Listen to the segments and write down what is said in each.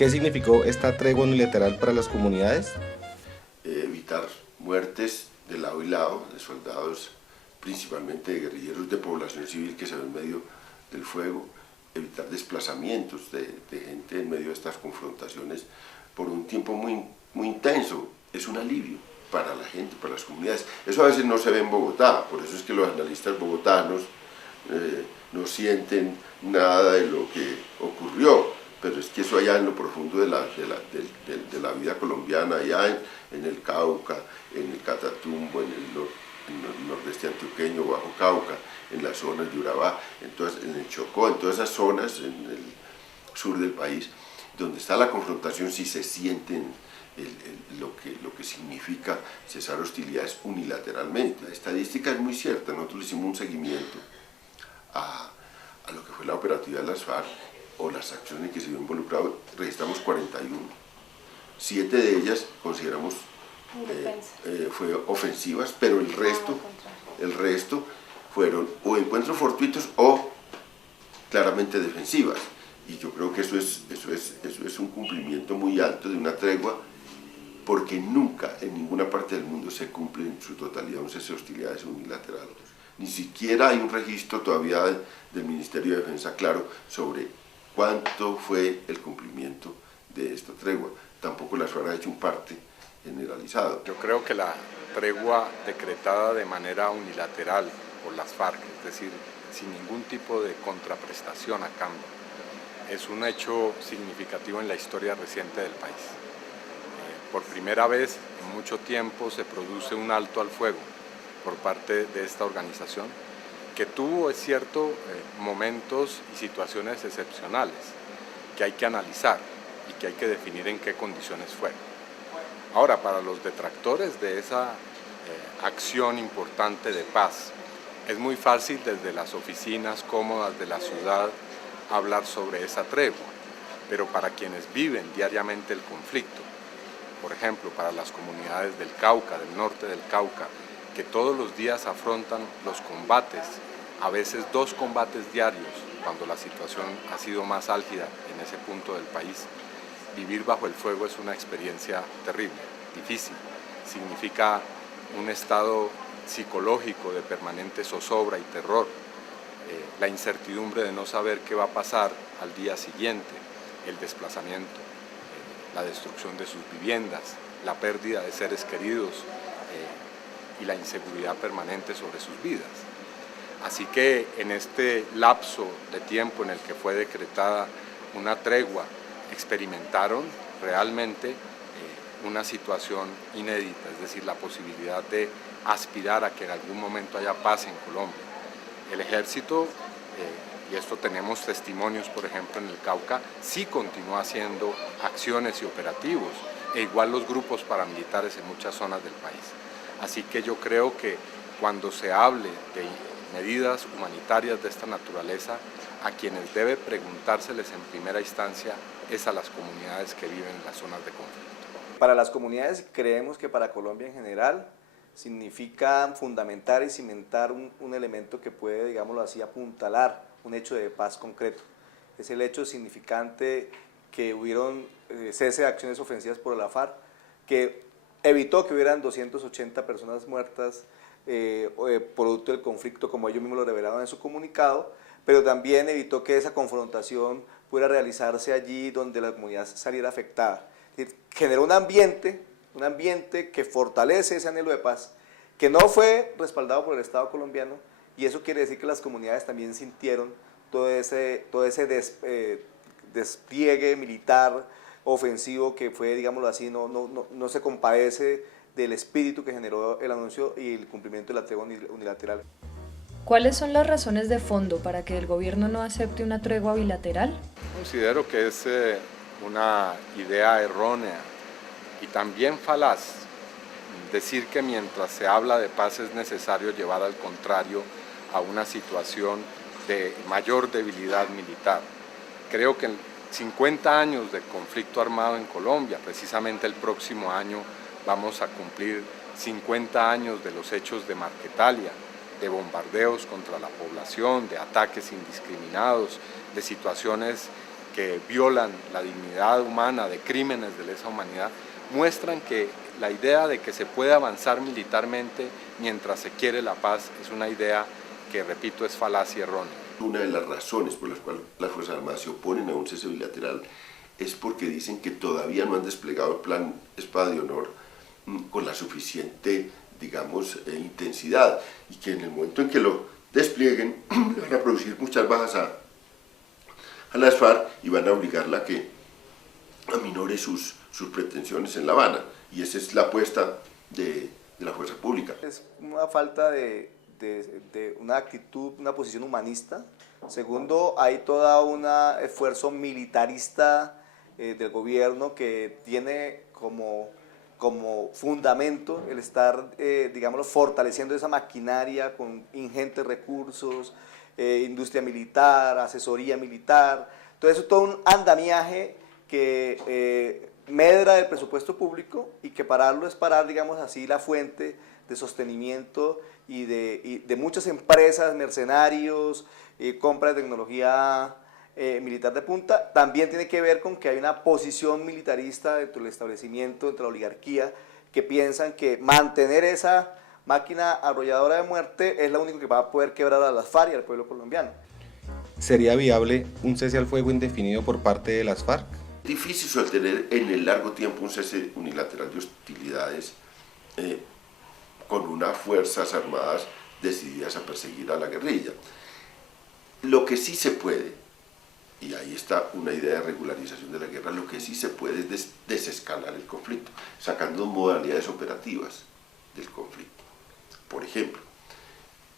¿Qué significó esta tregua unilateral para las comunidades? Evitar muertes de lado y lado, de soldados, principalmente de guerrilleros, de población civil que se ve en medio del fuego, evitar desplazamientos de gente en medio de estas confrontaciones por un tiempo muy intenso, es un alivio para la gente, para las comunidades. Eso a veces no se ve en Bogotá, por eso es que los analistas bogotanos no sienten nada de lo que ocurrió, pero es que eso allá en lo profundo de la vida colombiana, allá en el Cauca, en el Catatumbo, en el nordeste antioqueño, Bajo Cauca, en las zonas de Urabá, en el Chocó, en todas esas zonas, en el sur del país, donde está la confrontación, sí se sienten lo que significa cesar hostilidades unilateralmente. La estadística es muy cierta, nosotros le hicimos un seguimiento a lo que fue la operatividad de las FARC o las acciones en que se vio involucrado, registramos 41. 7 de ellas consideramos fue ofensivas, pero el resto fueron o encuentros fortuitos o claramente defensivas. Y yo creo que eso es un cumplimiento muy alto de una tregua, porque nunca en ninguna parte del mundo se cumple en su totalidad un cese de hostilidades unilateral. Ni siquiera hay un registro todavía del Ministerio de Defensa claro sobre cuánto fue el cumplimiento de esta tregua. Tampoco la FARC ha hecho un parte generalizado. Yo creo que la tregua decretada de manera unilateral por las FARC, es decir, sin ningún tipo de contraprestación a cambio, es un hecho significativo en la historia reciente del país. Por primera vez en mucho tiempo se produce un alto al fuego por parte de esta organización, que tuvo, es cierto, momentos y situaciones excepcionales que hay que analizar y que hay que definir en qué condiciones fueron. Ahora, para los detractores de esa acción importante de paz, es muy fácil desde las oficinas cómodas de la ciudad hablar sobre esa tregua, pero para quienes viven diariamente el conflicto, por ejemplo, para las comunidades del Cauca, del norte del Cauca, que todos los días afrontan los combates, a veces 2 combates diarios, cuando la situación ha sido más álgida en ese punto del país, vivir bajo el fuego es una experiencia terrible, difícil. Significa un estado psicológico de permanente zozobra y terror, la incertidumbre de no saber qué va a pasar al día siguiente, el desplazamiento, la destrucción de sus viviendas, la pérdida de seres queridos y la inseguridad permanente sobre sus vidas. Así que en este lapso de tiempo en el que fue decretada una tregua, experimentaron realmente una situación inédita, es decir, la posibilidad de aspirar a que en algún momento haya paz en Colombia. El ejército, y esto tenemos testimonios, por ejemplo, en el Cauca, sí continúa haciendo acciones y operativos, e igual los grupos paramilitares en muchas zonas del país. Así que yo creo que cuando se hable de medidas humanitarias de esta naturaleza, a quienes debe preguntárseles en primera instancia es a las comunidades que viven en las zonas de conflicto. Para las comunidades creemos que para Colombia en general significa fundamentar y cimentar un elemento que puede, digámoslo así, apuntalar un hecho de paz concreto. Es el hecho significante que hubieron cese de acciones ofensivas por la FARC, que evitó que hubieran 280 personas muertas producto del conflicto, como ellos mismos lo revelaron en su comunicado, pero también evitó que esa confrontación pudiera realizarse allí donde la comunidad saliera afectada. Es decir, generó un ambiente que fortalece ese anhelo de paz, que no fue respaldado por el Estado colombiano, y eso quiere decir que las comunidades también sintieron todo ese despliegue militar ofensivo que fue, digámoslo así, no se compadece del espíritu que generó el anuncio y el cumplimiento de la tregua unilateral. ¿Cuáles son las razones de fondo para que el gobierno no acepte una tregua bilateral? Considero que es una idea errónea y también falaz decir que mientras se habla de paz es necesario llevar al contrario a una situación de mayor debilidad militar. Creo que en 50 años de conflicto armado en Colombia, precisamente el próximo año vamos a cumplir 50 años de los hechos de Marquetalia, de bombardeos contra la población, de ataques indiscriminados, de situaciones que violan la dignidad humana, de crímenes de lesa humanidad, muestran que la idea de que se puede avanzar militarmente mientras se quiere la paz es una idea que, repito, es falaz y errónea. Una de las razones por las cuales las Fuerzas Armadas se oponen a un cese bilateral es porque dicen que todavía no han desplegado el plan Espada de Honor con la suficiente, digamos, intensidad, y que en el momento en que lo desplieguen van a producir muchas bajas a las FARC y van a obligarla a que aminore sus pretensiones en La Habana, y esa es la apuesta de la fuerza pública. Es una falta de una actitud, una posición humanista. Segundo, hay todo un esfuerzo militarista del gobierno que tiene como fundamento el estar, digámoslo, fortaleciendo esa maquinaria con ingentes recursos, industria militar, asesoría militar. Entonces, es todo un andamiaje que medra del presupuesto público, y que pararlo es parar, digamos así, la fuente de sostenimiento y de muchas empresas, mercenarios, compra de tecnología militar de punta. También tiene que ver con que hay una posición militarista dentro del establecimiento, dentro de la oligarquía, que piensan que mantener esa máquina arrolladora de muerte es lo único que va a poder quebrar a las FARC y al pueblo colombiano. ¿Sería viable un cese al fuego indefinido por parte de las FARC? Es difícil sostener en el largo tiempo un cese unilateral de hostilidades con unas Fuerzas Armadas decididas a perseguir a la guerrilla. Lo que sí se puede, y ahí está una idea de regularización de la guerra, lo que sí se puede es desescalar el conflicto, sacando modalidades operativas del conflicto. Por ejemplo,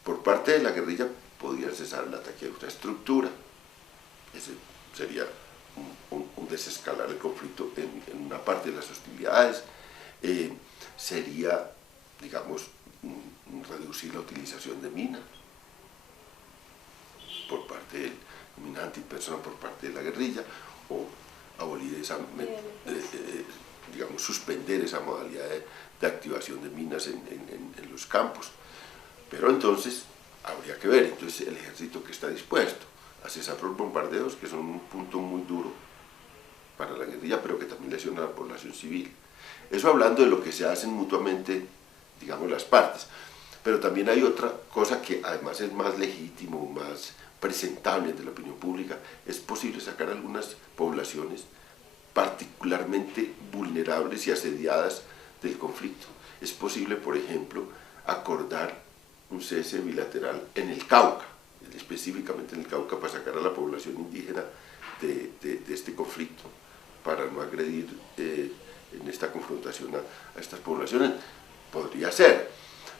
por parte de la guerrilla podría cesar el ataque a infraestructura. Ese sería un desescalar el conflicto en una parte de las hostilidades. Sería, digamos, reducir la utilización de minas por parte del mina antipersona por parte de la guerrilla, o abolir esa, digamos, suspender esa modalidad de activación de minas en los campos. Pero entonces habría que ver, entonces, el ejército que está dispuesto a cesar los bombardeos, que son un punto muy duro para la guerrilla, pero que también lesiona a la población civil. Eso hablando de lo que se hacen mutuamente, digamos, las partes. Pero también hay otra cosa que además es más legítimo, más presentable ante la opinión pública. Es posible sacar algunas poblaciones particularmente vulnerables y asediadas del conflicto. Es posible, por ejemplo, acordar un cese bilateral en el Cauca, específicamente en el Cauca, para sacar a la población indígena de este conflicto, para no agredir en esta confrontación a estas poblaciones. Podría ser.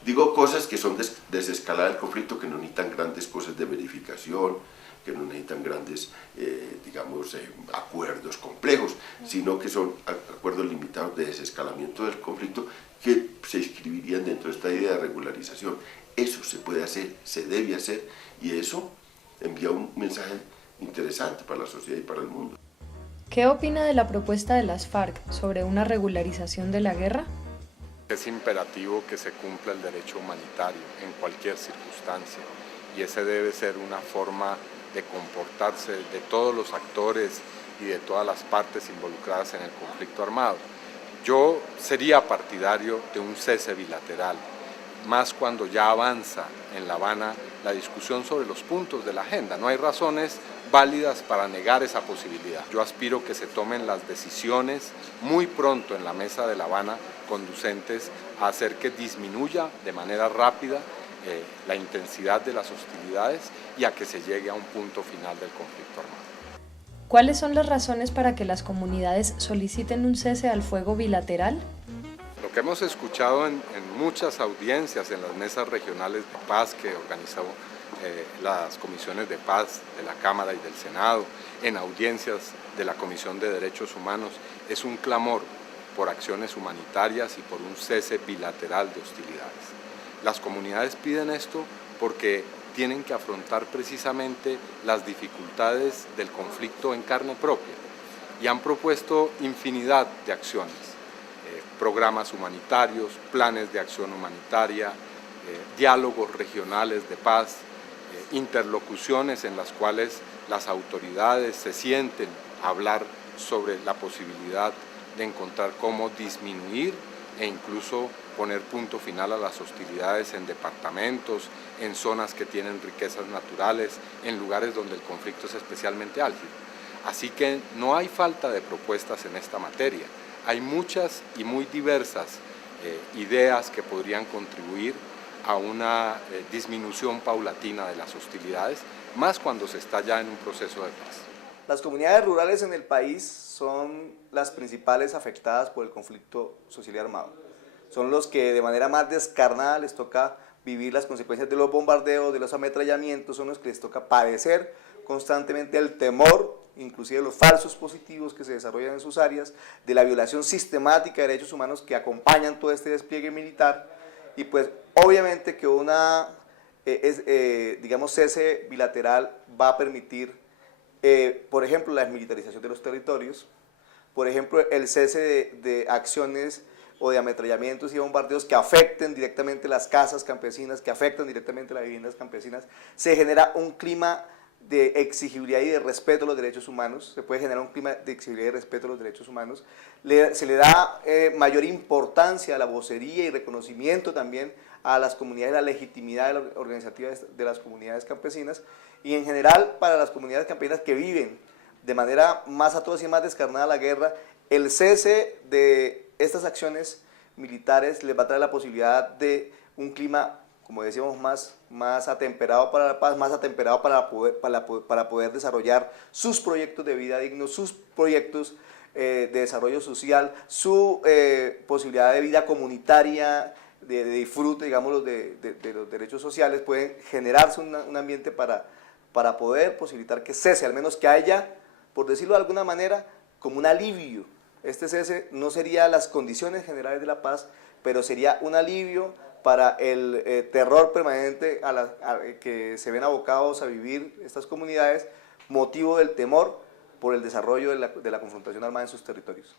Digo cosas que son desescalar el conflicto, que no necesitan grandes cosas de verificación, que no necesitan grandes, digamos, acuerdos complejos, sino que son acuerdos limitados de desescalamiento del conflicto que se inscribirían dentro de esta idea de regularización. Eso se puede hacer, se debe hacer, y eso envía un mensaje interesante para la sociedad y para el mundo. ¿Qué opina de la propuesta de las FARC sobre una regularización de la guerra? Es imperativo que se cumpla el derecho humanitario en cualquier circunstancia, y esa debe ser una forma de comportarse de todos los actores y de todas las partes involucradas en el conflicto armado. Yo sería partidario de un cese bilateral, más cuando ya avanza en La Habana la discusión sobre los puntos de la agenda. No hay razones válidas para negar esa posibilidad. Yo aspiro que se tomen las decisiones muy pronto en la mesa de La Habana conducentes a hacer que disminuya de manera rápida la intensidad de las hostilidades y a que se llegue a un punto final del conflicto armado. ¿Cuáles son las razones para que las comunidades soliciten un cese al fuego bilateral? Lo que hemos escuchado en muchas audiencias, en las mesas regionales de paz que organizó las comisiones de paz de la Cámara y del Senado, en audiencias de la Comisión de Derechos Humanos, es un clamor por acciones humanitarias y por un cese bilateral de hostilidades. Las comunidades piden esto porque tienen que afrontar precisamente las dificultades del conflicto en carne propia, y han propuesto infinidad de acciones, programas humanitarios, planes de acción humanitaria, diálogos regionales de paz, interlocuciones en las cuales las autoridades se sienten hablar sobre la posibilidad de encontrar cómo disminuir e incluso poner punto final a las hostilidades en departamentos, en zonas que tienen riquezas naturales, en lugares donde el conflicto es especialmente álgido. Así que no hay falta de propuestas en esta materia. Hay muchas y muy diversas ideas que podrían contribuir a una disminución paulatina de las hostilidades, más cuando se está ya en un proceso de paz. Las comunidades rurales en el país son las principales afectadas por el conflicto social y armado. Son los que de manera más descarnada les toca vivir las consecuencias de los bombardeos, de los ametrallamientos, son los que les toca padecer constantemente el temor, inclusive los falsos positivos que se desarrollan en sus áreas, de la violación sistemática de derechos humanos que acompañan todo este despliegue militar, y pues obviamente que una, digamos, cese bilateral va a permitir, por ejemplo, la desmilitarización de los territorios, por ejemplo, el cese de acciones o de ametrallamientos y bombardeos que afecten directamente las casas campesinas, que afectan directamente las viviendas campesinas. Se genera un clima de exigibilidad y de respeto a los derechos humanos, se puede generar un clima de exigibilidad y respeto a los derechos humanos, se le da mayor importancia a la vocería y reconocimiento también a las comunidades, la legitimidad organizativa de las comunidades campesinas, y en general para las comunidades campesinas que viven de manera más atroz y más descarnada la guerra, el cese de estas acciones militares les va a traer la posibilidad de un clima, como decíamos, más atemperado para la paz, más atemperado para poder desarrollar sus proyectos de vida dignos, sus proyectos de desarrollo social, su posibilidad de vida comunitaria, de disfrute, digamos, de los derechos sociales. Pueden generarse un ambiente para poder posibilitar que cese, al menos que haya, por decirlo de alguna manera, como un alivio. Este cese no sería las condiciones generales de la paz, pero sería un alivio para el terror permanente que se ven abocados a vivir estas comunidades, motivo del temor por el desarrollo de la confrontación armada en sus territorios.